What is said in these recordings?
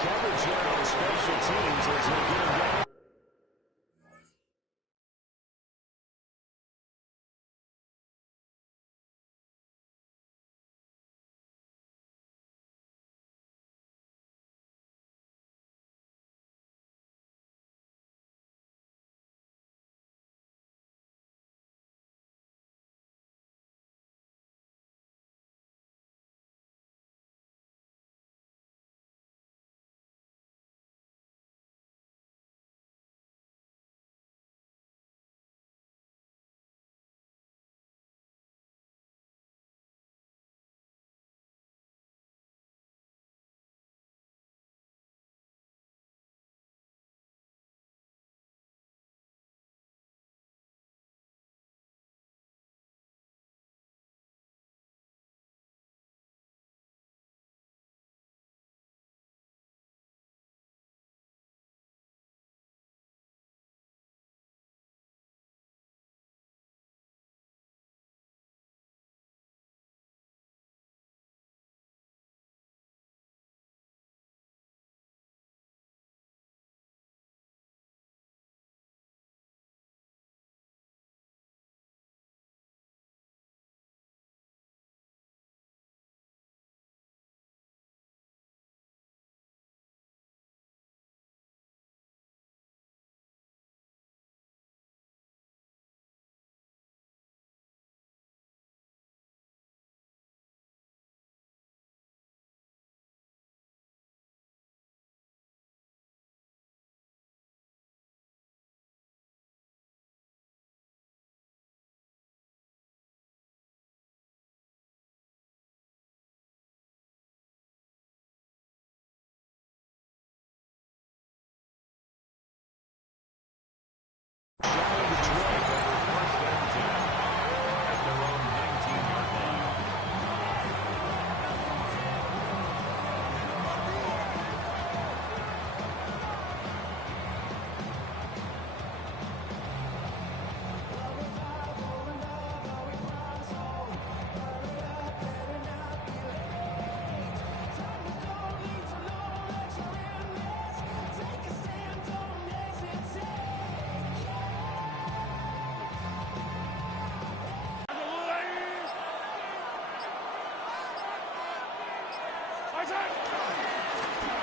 coverage there on special teams as they get him down.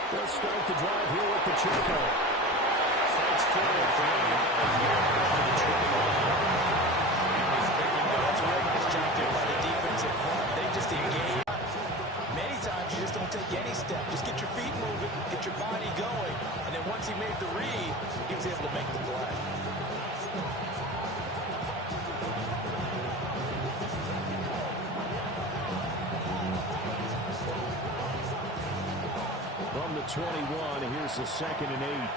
Let's start the drive here with Pacheco. Fights forward for him. That's a real nice job there by the defensive front. They just engage. Many times you just don't take any step. Just get your feet moving, get your body going, and then once he made the read, he was able to make the play. From the 21, here's the 2nd and 8.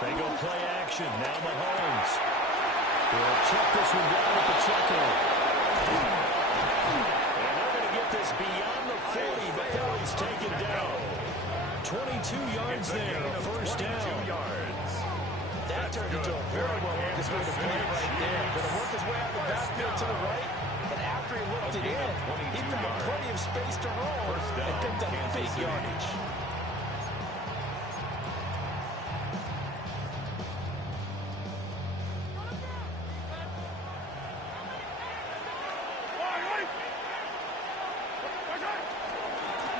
They go play action. Now Mahomes. They'll check this one down with Pacheco. And they're going to get this beyond the 40 before he's taken down. 22 yards there, a first down. That turned into a very well-orchestrated play right there. Going to work his way out of the backfield to the right. And after he looked it in, he found plenty of space to roll and picked up big yardage.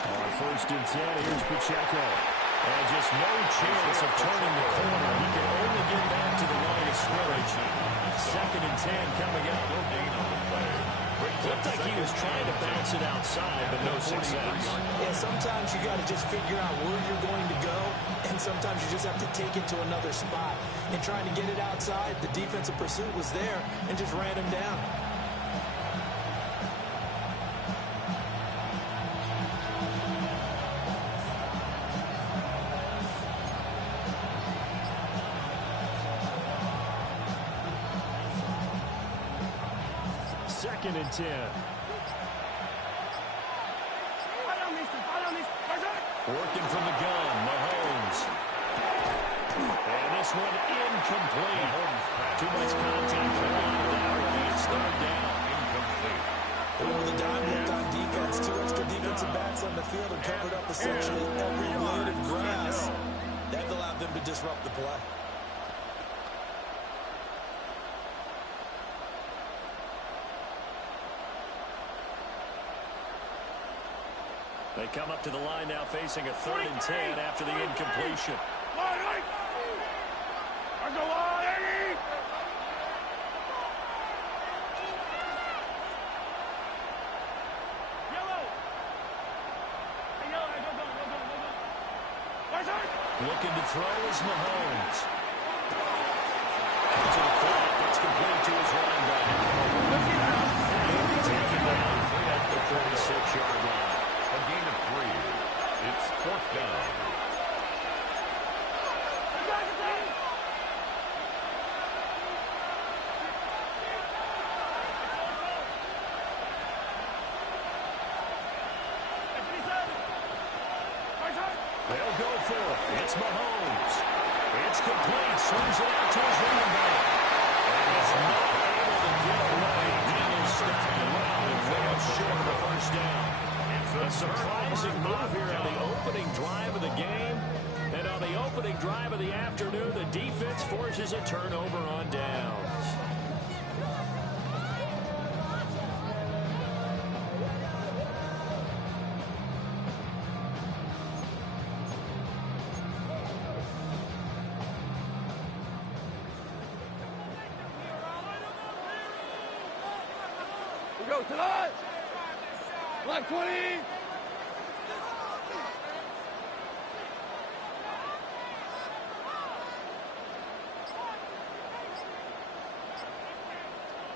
On 1st and 10, here's Pacheco. And just no chance of turning the corner. He can only get back to the line of scrimmage. 2nd and 10 coming up. Looked like he was trying to bounce it outside, but no success. Yeah, sometimes you got to just figure out where you're going to go, and sometimes you just have to take it to another spot. And trying to get it outside, the defensive pursuit was there and just ran him down. Second and 10. Working from the gun, Mahomes. And this one incomplete. Too much contact for that. It's 3rd down. Incomplete. Well, the dime looked on defense. 2 extra defensive field and covered up essentially every blade of grass. That allowed them to disrupt the play. They come up to the line now facing a 3rd and 10 after the incompletion. Looking to throw is Mahomes. To the flat, that's complete to his running back. Taken down at the 46-yard line. A gain of 3. It's 4th down. They'll go for it. It's Mahomes. It's complete. Swings it out to his running back. And he's not able to get away. Daniel stopped around and well short of the first down. A surprising move here on the opening drive of the game. And on the opening drive of the afternoon, the defense forces a turnover on downs. Go tonight. Black 20.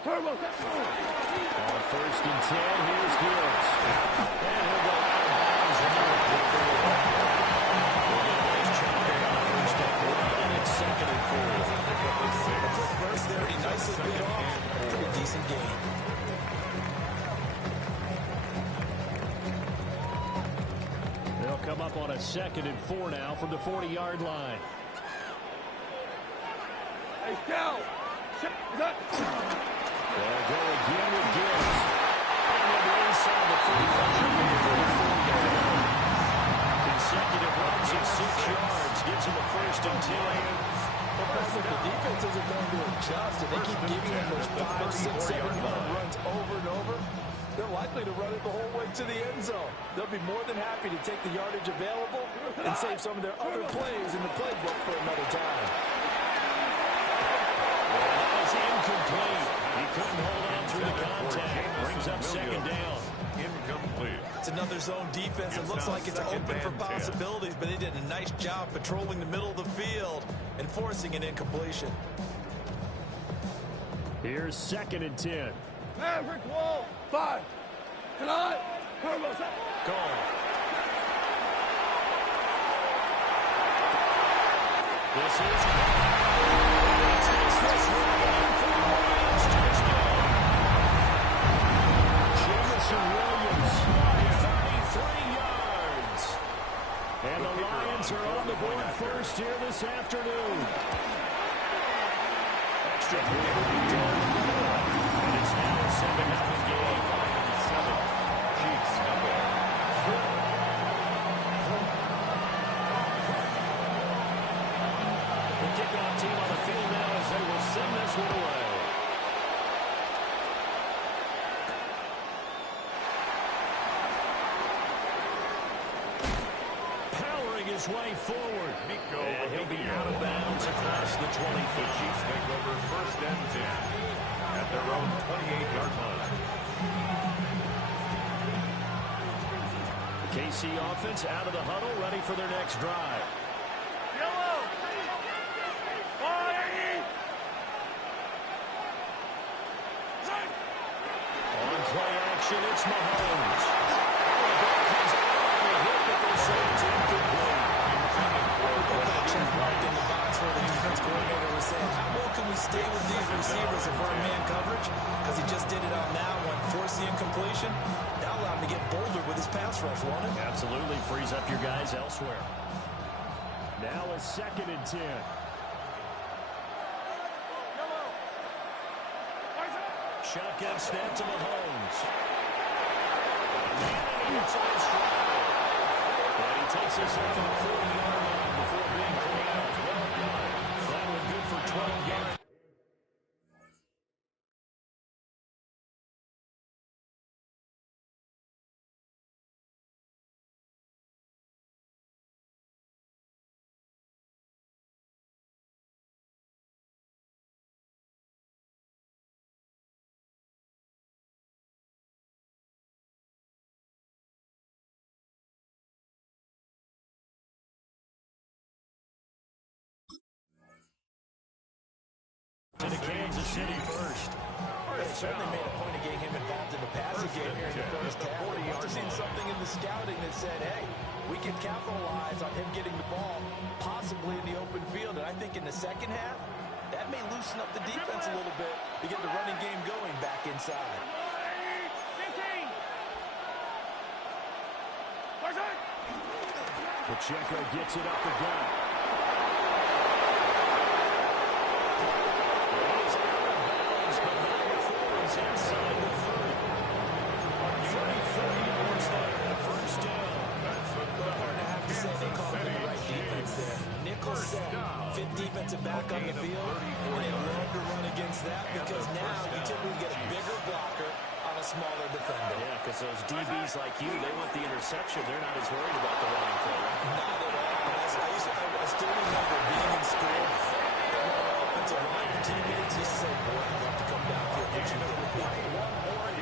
Turbo. On 1st and 10, here's Gibbs. And he'll go out of bounds. We'll get a nice chunk there on 1st and 1. It's 2nd and 4. A quick burst there. He nicely bit off. Pretty decent game. They'll come up on a 2nd and 4 now from the 40-yard line. Hey, Cal. They'll go again with Gibbs. And they'll be inside the 45. Consecutive runs of 6 yards. Gives him a 1st and 10. Well, Patrick, the defenses are going to adjust, and they keep giving them those 5, 6, 7-yard runs over and over. They're likely to run it the whole way to the end zone. They'll be more than happy to take the yardage available and save some of their other plays in the playbook for another time. Well, that was incomplete. He couldn't hold on through the contact. Brings up 2nd down. Incomplete. It's another zone defense. It looks like it's open for possibilities, but they did a nice job patrolling the middle of the field and forcing an incompletion. Here's 2nd and 10. Maverick Wall. 5. Tonight. Turbo. Gone. This is Jameson Williams, 33 yards. And the Lions are on the board first here this afternoon. Extra point down the middle. And it's now a 7-0 game. 7. Chiefs number. The kickoff team on the field now as they will send this one away. Powering his way forward. And he'll be out of bounds across the 20. The Chiefs take over 1st and 10 at their own 28-yard line. The KC offense out of the huddle, ready for their next drive. Yellow. 5. On play action, it's Mahomes. The ball comes out on the hit, but they say it's incomplete. Check mark in the box where the defense coordinator was saying, how well can we stay with these receivers if we're in man coverage? Because he just did it on that one. Force the incompletion. That allowed him to get bolder with his pass rush, won't it? Absolutely frees up your guys elsewhere. Now a 2nd and 10. Shotgun snap to Mahomes. And he gets on his stride. picks us up to the 40-yard line before being cleaned up. Well done. That one good for 12 yards. To the Kansas City first. They certainly made a point of getting him involved in the passing game here in the first half. They must have seen something in the scouting that said, hey, we can capitalize on him getting the ball, possibly in the open field. And I think in the second half, that may loosen up the defense a little bit to get the running game going back inside. 15. Pacheco gets it up the gut. Inside the 30. 34 yards there. First down. Hard to have to say they called it the right defense there. Nickel set, fit defensive back on the field, and they love to run against that because now you typically get a bigger blocker on a smaller defender. Yeah, because those DBs like you, they want the interception. They're not as worried about the running play. Not at all. I still remember being in school. Offensive line teammates used to say, boy, I'd love to come downfield and shoot other people.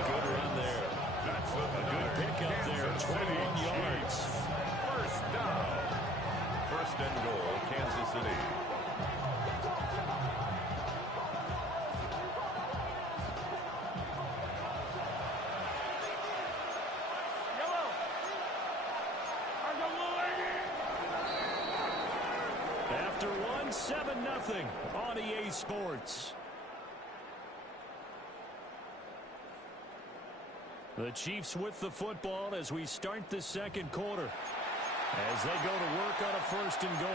Good run there. A good pickup there, 21 yards. First down. First and goal, Kansas City. Yellow. Argo blue, lady. After one, 7-0 on EA Sports. The Chiefs with the football as we start the second quarter. As they go to work on a first and goal.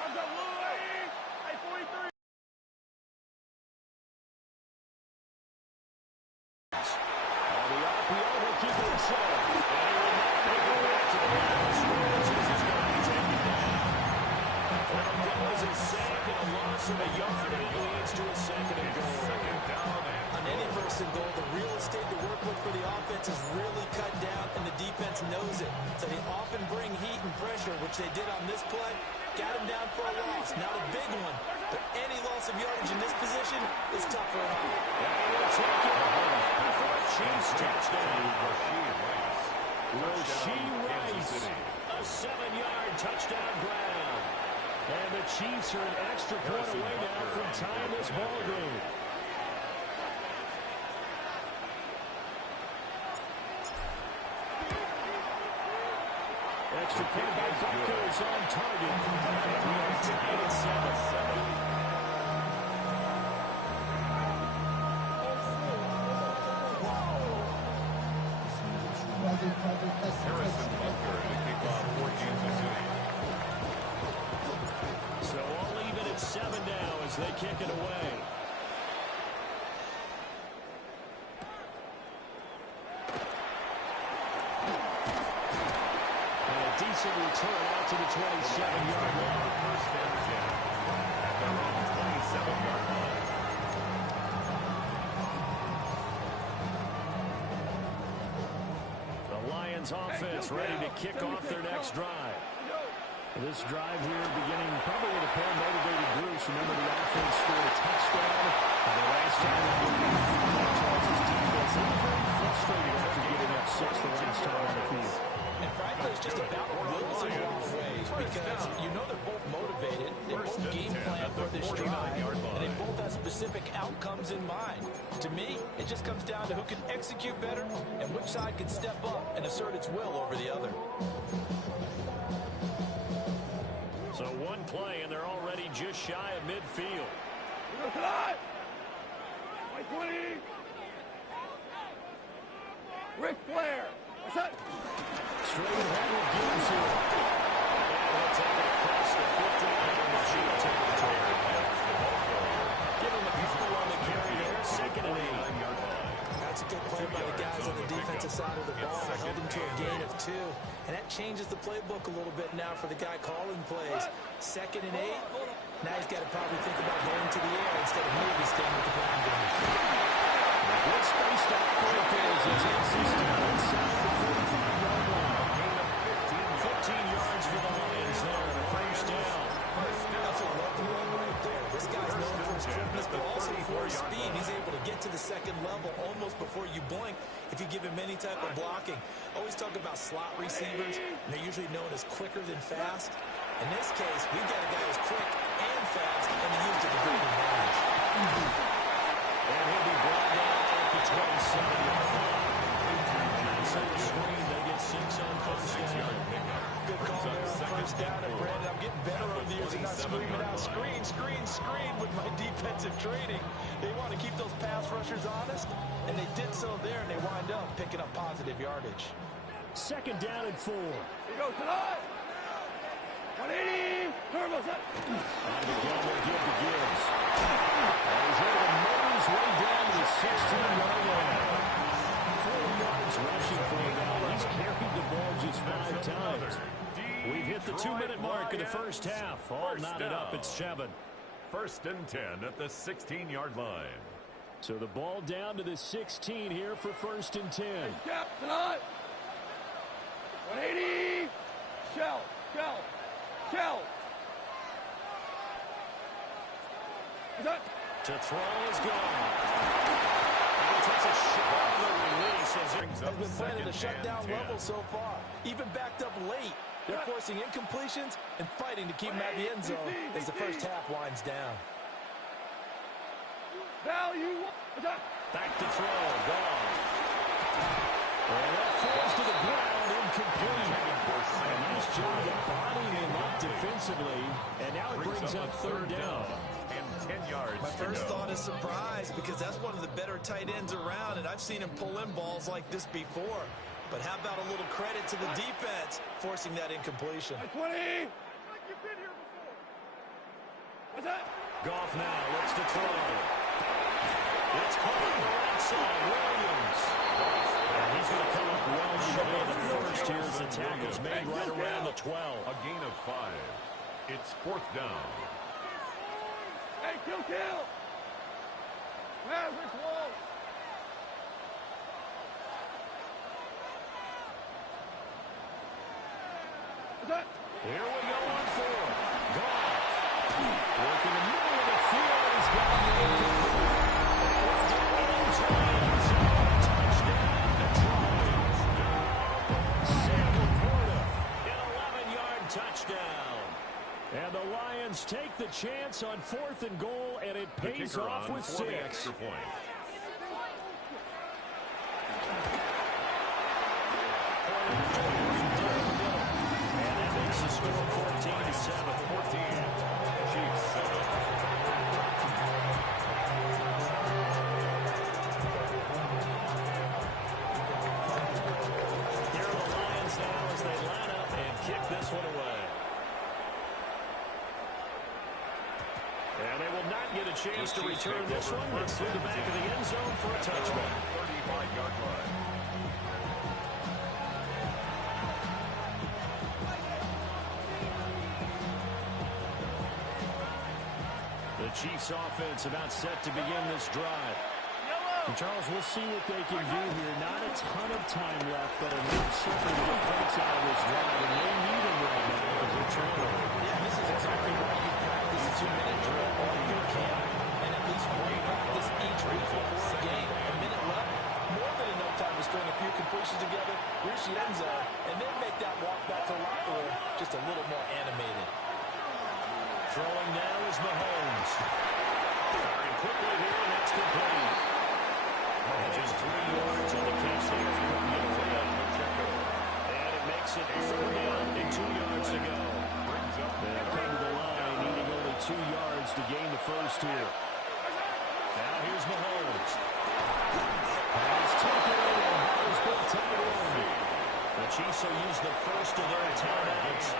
Argo blue, lady. 43. The RPO will keep it safe. And he will not make a way to the line of scrimmage as he's going to be taken down. There goes a sack and a loss of a yard, and it leads to a second and goal. On any first and goal, the real estate to work with for the offense is really cut down, and the defense knows it. So they often bring heat and pressure, which they did on this play. Got him down for a loss. Now the big one. But any loss of yardage in this position is tougher on. And we'll take it for a Chiefs touchdown. Rashee Rice, a 7-yard touchdown grab. And the Chiefs are an extra point away now from tying this ball game. Extra point by Buckers on target. And we are tied at 7. Harrison Butker to kick off for Kansas City. So all even at 7 now as they kick it away. And a decent return out to the 27-yard line. First and 10 at their own 27-yard line. The Lions offense ready to kick off their next drive. This drive here beginning probably with a pair of motivated groups. Remember the offense scored a touchdown. And the last time they were Charles' defense. They were very frustrated after getting up 6 the last time on the field. And frankly, it's just about wills in a lot of ways because you know they're both motivated. They both game plan for this drive, and they both have specific outcomes in mind. To me, it just comes down to who can execute better and which side can step up and assert its will over the other. So one play, and they're already just shy of midfield. By 20. Ric Flair. What's that? Straight ahead with Gibbs here. And he'll take it across the 50 and the shield territory. Give him a couple on the carry there. Second and 8. That's a good play by the guys on the defensive side of the ball. Held him to a gain of 2. And that changes the playbook a little bit now for the guy calling plays. Second and 8. Now he's got to probably think about going to the air instead of maybe staying with the ground game. Good space to operate there as he takes this down inside the 45-yard line. 15 yards for the Lions there on a first down. That's a lovely run right there. This guy's known for his quickness, but also for his speed. He's able to get to the second level almost before you blink if you give him any type of blocking. Always talk about slot receivers, and they're usually known as quicker than fast. In this case, we've got a guy who's quick and fast, and he used it to great advantage. And he'll be brought down at the 27-yard line. So the screen, they get 6 on first down. Good call there on first down. And Brandon, I'm getting better over the years and not screaming out, screen, screen, screen with my defensive training. They want to keep those pass rushers honest, and they did so there, and they wind up picking up positive yardage. Second down and 4. Here goes tonight. 180. Turbo set. And again, they'll give to Gibbs. And he's able to motor his way down to the 16-yard line. 4 yards rushing for him now. He's carried the ball just 5 times. We've hit the 2-minute mark in the first half. All knotted up at 7. First and 10 at the 16-yard line. So the ball down to the 16 here for first and 10. Cap tonight. 180. Shell. Shell. Shell. Is that? To throw is gone. And he takes a shot off the release as it Has been playing at a shutdown level so far. Even backed up late. They're forcing incompletions and fighting to keep him at the end zone as the first half winds down. Value. Is that? back to throw. Gone. And that falls to the ground, incomplete. A nice job of bodying him up defensively. And now it brings up third down. And 10 yards. My first thought is surprise because that's one of the better tight ends around, and I've seen him pull in balls like this before. But how about a little credit to the defense forcing that incompletion? 20. Like you've been here before. What's that? Goff now looks to throw. It's caught on the right side. Williams. And he's going to come up well shy of the first here as the tackle's made right around the 12. A gain of 5. It's fourth down. Hey, kill. Maverick wall. What's that? Here we go on 4. Goff. Working the middle of the field. He's got it incomplete. Touchdown, Detroit. Sam Laporta, an 11-yard touchdown. And the Lions take the chance on 4th and goal, and it pays off with 6. Extra point. And that makes the score 14-7. 14. Chiefs 7. Here are the Lions now as they line up and kick this one away. And they will not get a chance to return this one. It's through the back of the end zone for a touchback. 35-yard line. The Chiefs offense about set to begin this drive. And Charles, we'll see what they can do here. Not a ton of time left, but enough certainly to get points out of this drive. And they need them right now because they're trailing. Yeah, this is exactly why you practice a 2-minute drill all through camp and at least one practice each week before a game. A minute left, more than enough time to string a few completions together, reach the end zone, and then make that walk back to the locker room just a little more animated. Throwing now is Mahomes. Firing quickly here, and that's complete. And just 3 yards on the catch there. Couldn't get away on Pacheco. And it makes it 4 down and 2 yards to go. They'll come 2 yards to gain the first here. Now here's Mahomes. Pass taken in, and Mahomes will take it in. The Chiefs will use the first of their timeouts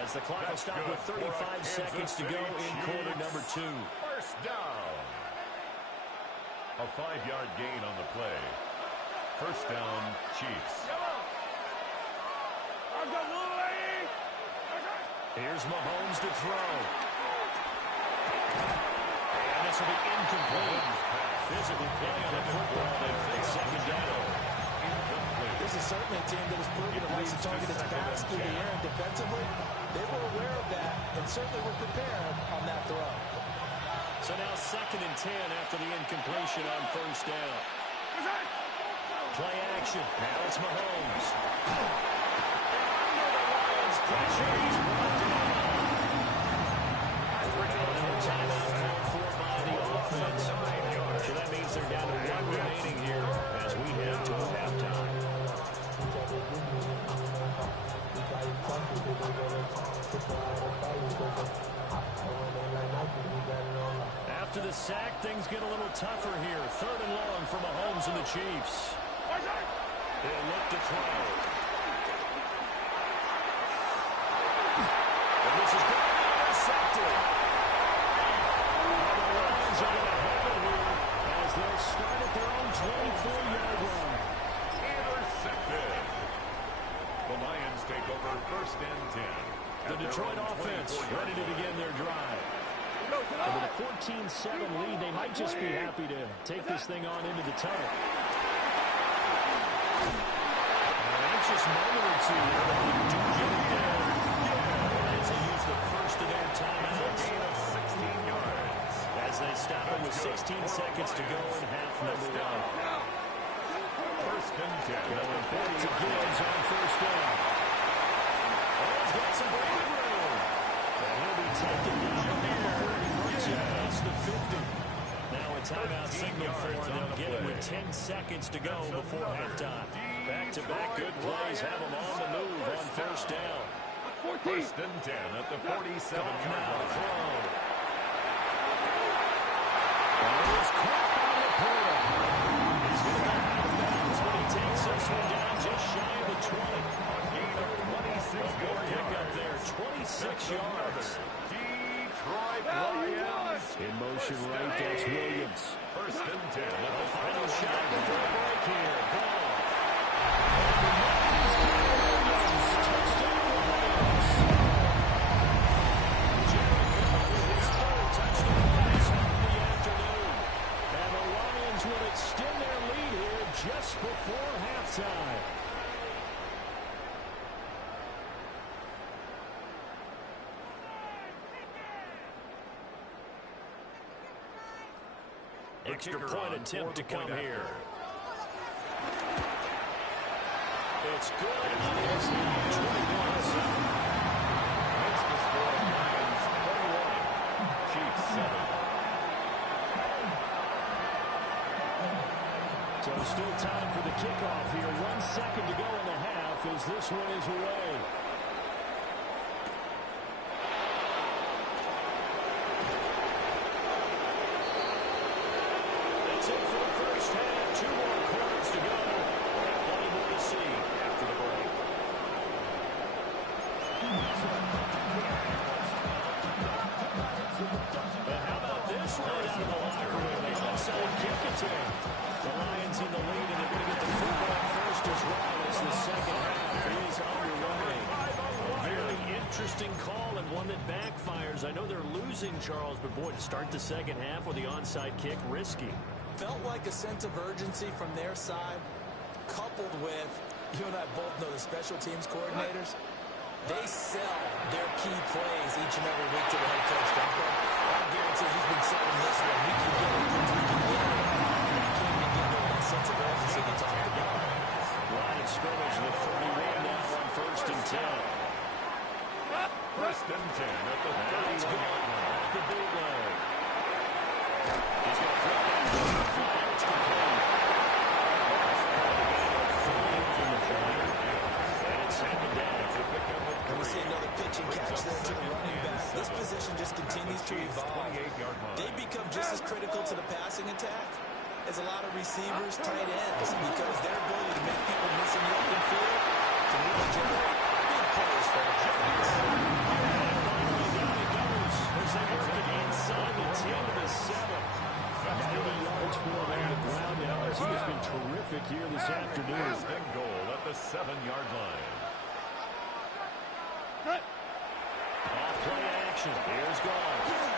as the clock will stop with 35 seconds to go in quarter number 2. First down. A 5-yard gain on the play. First down, Chiefs. Here's Mahomes to throw. And this will be incomplete. Physical play on the football. They fix second down. This is certainly a team that has proven it likes to target its backs through the air and defensively. They were aware of that and certainly were prepared on that throw. So now 2nd and 10 after the incompletion on first down. Play action. Now it's Mahomes. Under the Lions' pressure. He's brought down. Another timeout called for by the offense. So that means they're down to 1 remaining here as we head toward halftime. After the sack, things get a little tougher here. 3rd and long for Mahomes and the Chiefs. They'll look to throw. And this is going to be intercepted. The Lions are going to have it here as they'll start at their own 24-yard line. Intercepted. The Lions take over 1st and 10. The Detroit offense ready to begin their drive. And with a 14-7 lead, they might just be happy to take this thing on into the tunnel. An anxious moment or two here, but they do get it there. As they use the first of their timeouts. 16 yards. As they stop it with 16 seconds to go in half number 1. 1st and 10. Going back to Gibbs on first down. Oh, he's got some breathing room. And he'll be taken down there. That's the 50. Now a timeout signal for them. They'll get it with 10 seconds to go before halftime. Back-to-back good plays have them on the move on first down. 1st and 10 at the 47-yard line. He's caught by the pull. He's going to go out of bounds, but he takes this one down just shy of the 20. A gain of 26 Good pick up there, 26 yards. Detroit Lions. In motion right, that's Williams. 1st and 10 at the Final shot before break here. Goal. Touchdown Lions. Jared Goff with his 3rd touchdown pass of the afternoon. And the Lions will extend their lead here just before halftime. Extra point attempt to come here. It's good. It's now 21-7. Makes the score Lions 21, Chiefs 7. So still time for the kickoff here. 1 second to go in the half as this one is away. That's it for the first half. 2 more quarters to go. We'll have plenty more to see after the break. But how about this right out of the locker room? The onside kick attempt. The Lions in the lead, and they're going to get the football first as well as the second half is underway. A very interesting call and one that backfires. I know they're losing, Charles, but boy, to start the second half with the onside kick, risky. Felt like a sense of urgency from their side, coupled with, you and I both know the special teams coordinators. They sell their key plays each and every week to the head coach, don't they? I guarantee he's been selling this one. We can get it, we can get it. And that came together with that sense of urgency they talked about. Line of scrimmage with 31 now on 1st and 10. 1st and 10 at the 31-yard line. The bootleg. He's going to throw that. It's complete. And it's second down. And we see another pitch and catch there to the running back. This position just offense continues to evolve, they become just as critical to the passing attack as a lot of receivers, tight ends, because their ability to make people miss in the open field can really generate big plays for the offense. Finally, down he goes as they work it inside the 10 to the 7. 90 yards for him on the ground now as he has been terrific here this afternoon. First and goal at the 7-yard line. Off play action. Here's Goff.